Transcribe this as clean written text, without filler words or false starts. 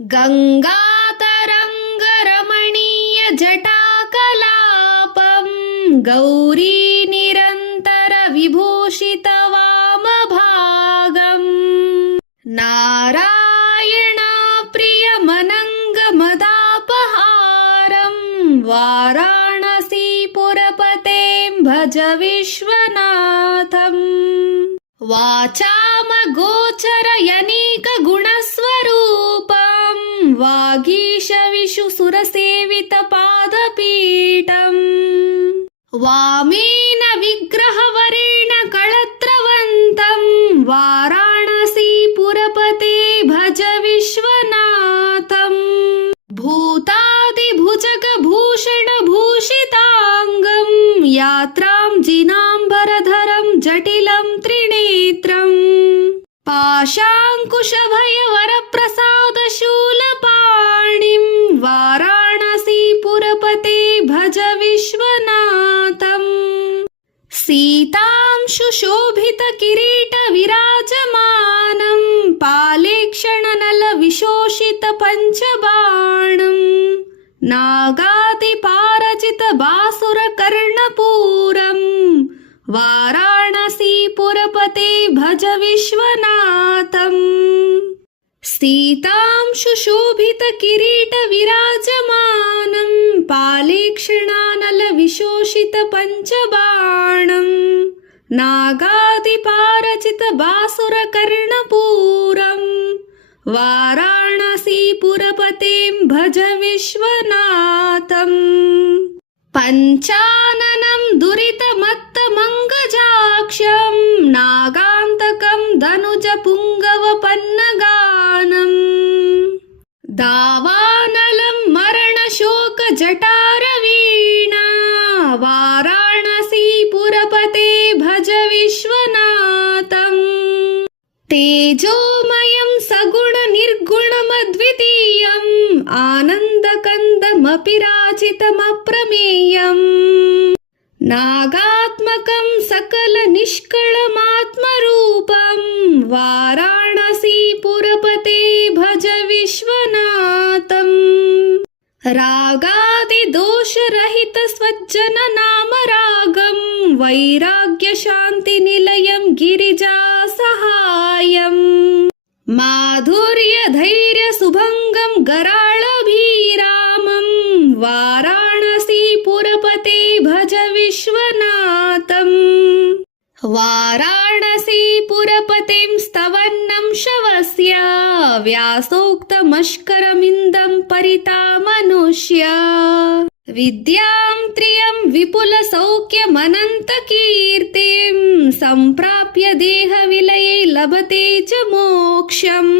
गङ्गातरङ्गरमणीय जटाकलापं गौरी निरन्तर विभूषितवामभागम् नारायण प्रियमनङ्गमदापहारं वाराणसीपुरपतें भज विश्वनाथम् वाचामगोचरयनीकगुणस्वरूपं वागीशविशुसुरसेवितपादपीठम् वामेन विग्रहवरेण कळत्रवन्तं वाराणसीपुरपते भज विश्वनाथम् भूतादिभुजगभूषणभूषिताङ्गं यात्रां जिनाम्बरधरं जटिलं त्रिनेत्रम् पाशाङ्कुशभयवरप्रसादशूलपाणिं वाराणसीपुरपते भज विश्वनाथम् सीतांशुशोभितकिरीटविराजमानं पालेक्षणनलविशोषितपञ्चबाणम् नागादिपारचितबासुरकर्णपूरम् वाराणसीपुरपते भज विश्वनाथम् सीतांशुशोभितकिरीटविराजमानं पालेक्षणानलविशोषितपञ्चबाणम् नागादिपारचितबासुरकर्णपूरम् वाराणसीपुरपतें भज विश्वनाथम् पञ्चाननं दुरितमत्तमङ्गजाक्षं नागान्तकं धनुजपुङ्गवपन्नगानम् दावानलं मरणशोकजटारवीणा वाराणसीपुरपते भज विश्वनाथम् तेजोमयं सगुणनिर्गुणमद्वितीयम् आनन्दकन्दमपि राचितमप्रमेयम् नागात्मकं सकलनिष्कळमात्मरूपं वाराणसीपुरपते भज विश्वनाथम् रागादिदोषरहितस्वज्जननामरागं वैराग्यशान्तिनिलयं गिरिजासहायम् माधुर्यधैर्यसुभङ्गं गराळभीरामं वाराणसीपुरपते भज विश्वनाथम् वाराणसीपुरपतिं स्तवन्नं शवस्य व्यासोक्तमष्करमिन्दं परितामनुष्य विद्यां त्रियं विपुलसौख्यमनन्तकीर्तिं सम्प्राप्य देहविलये लभते च मोक्षम्